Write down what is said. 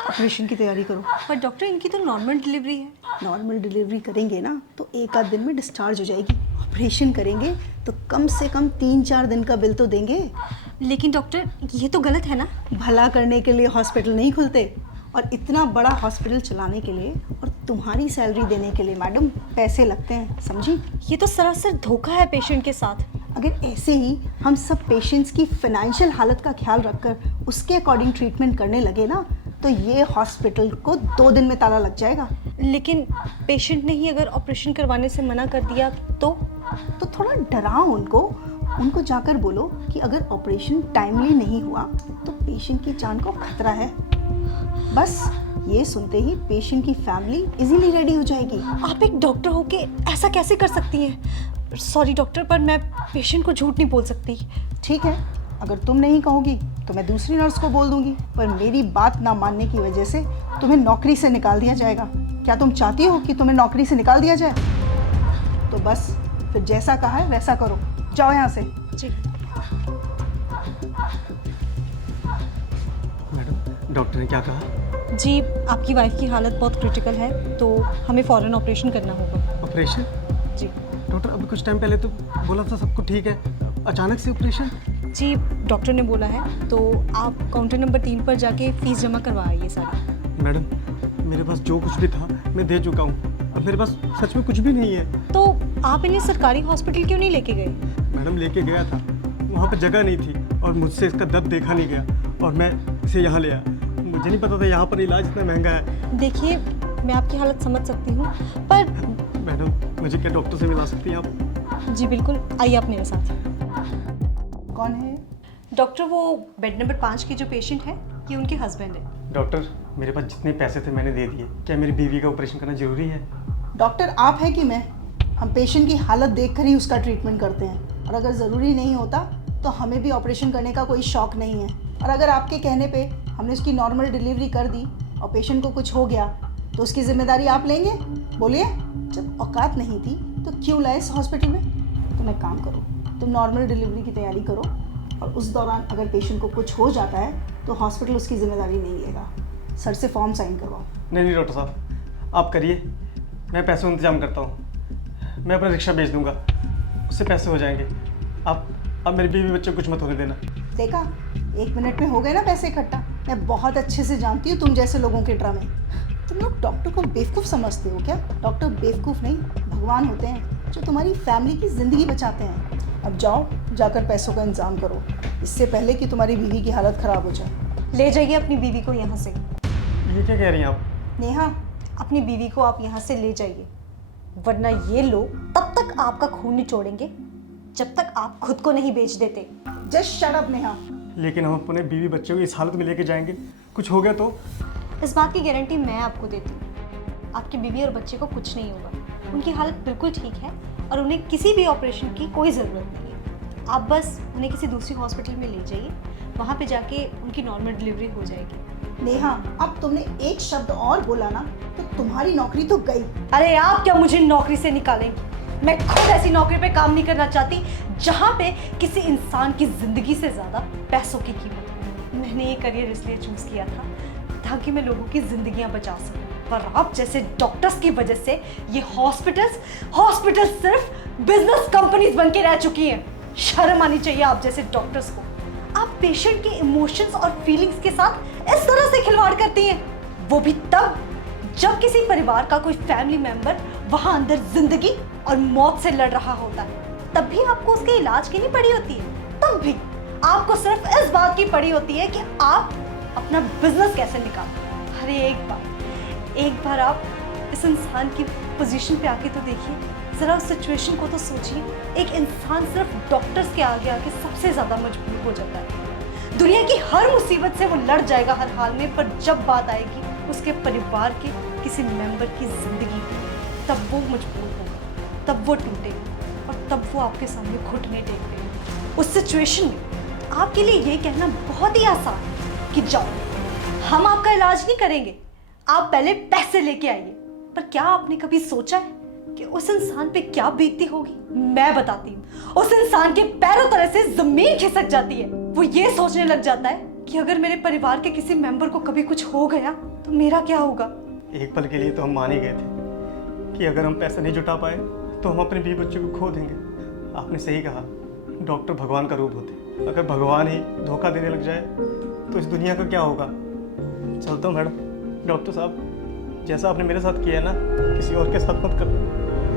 Operation की तैयारी करो। पर डॉक्टर इनकी तो नॉर्मल डिलीवरी है। नॉर्मल डिलीवरी करेंगे ना तो एक आध दिन में डिस्चार्ज हो जाएगी। ऑपरेशन करेंगे तो कम से कम 3-4 दिन का बिल तो देंगे। लेकिन डॉक्टर ये तो गलत है ना। भला करने के लिए हॉस्पिटल नहीं खुलते, और इतना बड़ा हॉस्पिटल चलाने के लिए और तुम्हारी सैलरी देने के लिए मैडम पैसे लगते हैं, समझी? ये तो सरासर धोखा है पेशेंट के साथ। अगर ऐसे ही हम सब पेशेंट्स की फाइनेंशियल हालत का ख्याल रखकर उसके अकॉर्डिंग ट्रीटमेंट करने लगे ना तो ये हॉस्पिटल को 2 दिन में ताला लग जाएगा। लेकिन पेशेंट ने ही अगर ऑपरेशन करवाने से मना कर दिया तो थोड़ा डराओ उनको जाकर बोलो कि अगर ऑपरेशन टाइमली नहीं हुआ तो पेशेंट की जान को खतरा है। बस ये सुनते ही पेशेंट की फैमिली इजीली रेडी हो जाएगी। आप एक डॉक्टर होके ऐसा कैसे कर सकती हैं? सॉरी डॉक्टर, पर मैं पेशेंट को झूठ नहीं बोल सकती। ठीक है, अगर तुम नहीं कहोगी तो मैं दूसरी नर्स को बोल दूंगी, पर मेरी बात ना मानने की वजह से तुम्हें नौकरी से निकाल दिया जाएगा। क्या तुम चाहती हो कि तुम्हें नौकरी से निकाल दिया जाए? तो बस फिर जैसा कहा है वैसा करो, जाओ यहाँ से। जी मैडम, डॉक्टर ने क्या कहा? जी, आपकी वाइफ की हालत बहुत क्रिटिकल है तो हमें फ़ौरन ऑपरेशन करना होगा। ऑपरेशन? जी डॉक्टर, अभी कुछ टाइम पहले तो बोला था सब कुछ ठीक है, अचानक से ऑपरेशन? जी, डॉक्टर ने बोला है तो आप काउंटर नंबर 3 पर जाके फ़ीस जमा करवा आइए सारी। मैडम, मेरे पास जो कुछ भी था मैं दे चुका हूँ, अब मेरे पास सच में कुछ भी नहीं है। तो आप इन्हें सरकारी हॉस्पिटल क्यों नहीं लेके गए? मैडम, लेके गया था, वहाँ पर जगह नहीं थी और मुझसे इसका दर्द देखा नहीं गया और मैं इसे यहाँ ले आया। मुझे नहीं पता था यहाँ पर इलाज इतना महंगा है। देखिए, मैं आपकी हालत समझ सकती हूँ, पर मैडम, मुझे क्या डॉक्टर से मिला सकती हैं आप? जी बिल्कुल, आइए आप मेरे साथ। कौन है? डॉक्टर, वो बेड नंबर 5 के जो पेशेंट है ये उनके हस्बैंड है। डॉक्टर, मेरे पास जितने पैसे थे मैंने दे दिए। क्या मेरी बीवी का ऑपरेशन करना जरूरी है? डॉक्टर आप है कि मैं? हम पेशेंट की हालत देखकर ही उसका ट्रीटमेंट करते हैं, और अगर ज़रूरी नहीं होता तो हमें भी ऑपरेशन करने का कोई शौक नहीं है। और अगर आपके कहने पे हमने उसकी नॉर्मल डिलीवरी कर दी और पेशेंट को कुछ हो गया तो उसकी जिम्मेदारी आप लेंगे? बोलिए, जब औकात नहीं थी तो क्यों लाए इस हॉस्पिटल में? तुम एक काम करो, तुम नॉर्मल डिलीवरी की तैयारी करो, और उस दौरान अगर पेशेंट को कुछ हो जाता है तो हॉस्पिटल उसकी जिम्मेदारी नहीं लेगा। सर से फॉर्म साइन करवाओ। नहीं डॉक्टर साहब, आप करिए, मैं पैसों का इंतजाम करता हूँ। मैं अपना रिक्शा बेच दूंगा, उससे पैसे हो जाएंगे। आप मेरी बीवी बच्चे को कुछ मत होने देना। देखा, 1 मिनट में हो गए ना पैसे इकट्ठा। मैं बहुत अच्छे से जानती हूँ तुम जैसे लोगों के ड्रामे। तुम लोग डॉक्टर को बेवकूफ़ समझते हो क्या? डॉक्टर बेवकूफ़ नहीं, भगवान होते हैं जो तुम्हारी फैमिली की ज़िंदगी बचाते हैं। अब जाओ, जाकर पैसों का इंतजाम करो, इससे पहले कि तुम्हारी बीवी की हालत ख़राब हो जाए। ले जाइए अपनी बीवी को यहाँ से। ये क्या कह रही हैं आप? नेहा, अपनी बीवी को आप यहाँ से ले जाइए, वरना ये लोग तब तक आपका खून निचोड़ेंगे जब तक आप खुद को नहीं बेच देते। Just shut up Neha. लेकिन हम अपने बीवी बच्चों को इस हालत में लेके जाएंगे, कुछ हो गया तो? इस बात की गारंटी मैं आपको देती हूँ, आपकी बीवी और बच्चे को कुछ नहीं होगा। उनकी हालत बिल्कुल ठीक है और उन्हें किसी भी ऑपरेशन की कोई ज़रूरत नहीं है। आप बस उन्हें किसी दूसरी हॉस्पिटल में ले जाइए, वहाँ पे जाके उनकी नॉर्मल डिलीवरी हो जाएगी। नेहा, अब तुमने एक शब्द और बोला ना तो तुम्हारी नौकरी तो गई। अरे आप क्या मुझे नौकरी से निकालेंगे? मैं खुद ऐसी नौकरी पे काम नहीं करना चाहती जहाँ पे किसी इंसान की ज़िंदगी से ज़्यादा पैसों की कीमत हो। मैंने ये करियर इसलिए चूज़ किया था ताकि मैं लोगों की ज़िंदगियाँ बचा सकूँ, पर आप जैसे डॉक्टर्स की वजह से ये हॉस्पिटल्स सिर्फ बिजनेस कंपनीज बन के रह चुकी हैं। शर्म आनी चाहिए आप जैसे डॉक्टर्स को। आप पेशेंट के इमोशंस और फीलिंग्स के साथ इस तरह से खिलवाड़ करती हैं, वो भी तब जब किसी परिवार का कोई फैमिली मेंबर वहां अंदर जिंदगी और मौत से लड़ रहा होता है। तब भी आपको उसके इलाज की नहीं पड़ी होती है, तब भी आपको सिर्फ इस बात की पड़ी होती है कि आप अपना बिजनेस कैसे निकालें। अरे एक बार आप इस इंसान की पोजीशन पे आके तो देखिए, जरा उस सिचुएशन को तो सोचिए। एक इंसान सिर्फ डॉक्टर्स के आगे आके सबसे ज्यादा मजबूर हो जाता है। दुनिया की हर मुसीबत से वो लड़ जाएगा हर हाल में, पर जब बात आएगी उसके परिवार के किसी मेंबर की जिंदगी की, तब वो मजबूर होगा, तब वो टूटेगा और तब वो आपके सामने घुटने टेक देगा। उस सिचुएशन में आपके लिए ये कहना बहुत ही आसान है कि जाओ, हम आपका इलाज नहीं करेंगे, आप पहले पैसे लेके आइए। पर क्या आपने कभी सोचा है कि उस इंसान पे क्या बीतती होगी? मैं बताती हूँ। उस इंसान के पैरों तले से जमीन खिसक जाती है। वो ये सोचने लग जाता है कि अगर मेरे परिवार के किसी मेंबर को कभी कुछ हो गया तो मेरा क्या होगा। एक पल के लिए तो हम मान ही गए थे कि अगर हम पैसा नहीं जुटा पाए तो हम अपने बीवी बच्चों को खो देंगे। आपने सही कहा, डॉक्टर भगवान का रूप होते। अगर भगवान ही धोखा देने लग जाए तो इस दुनिया का क्या होगा। चलता हूँ मैडम। डॉक्टर साहब, जैसा आपने मेरे साथ किया है ना, किसी और के साथ मत करना।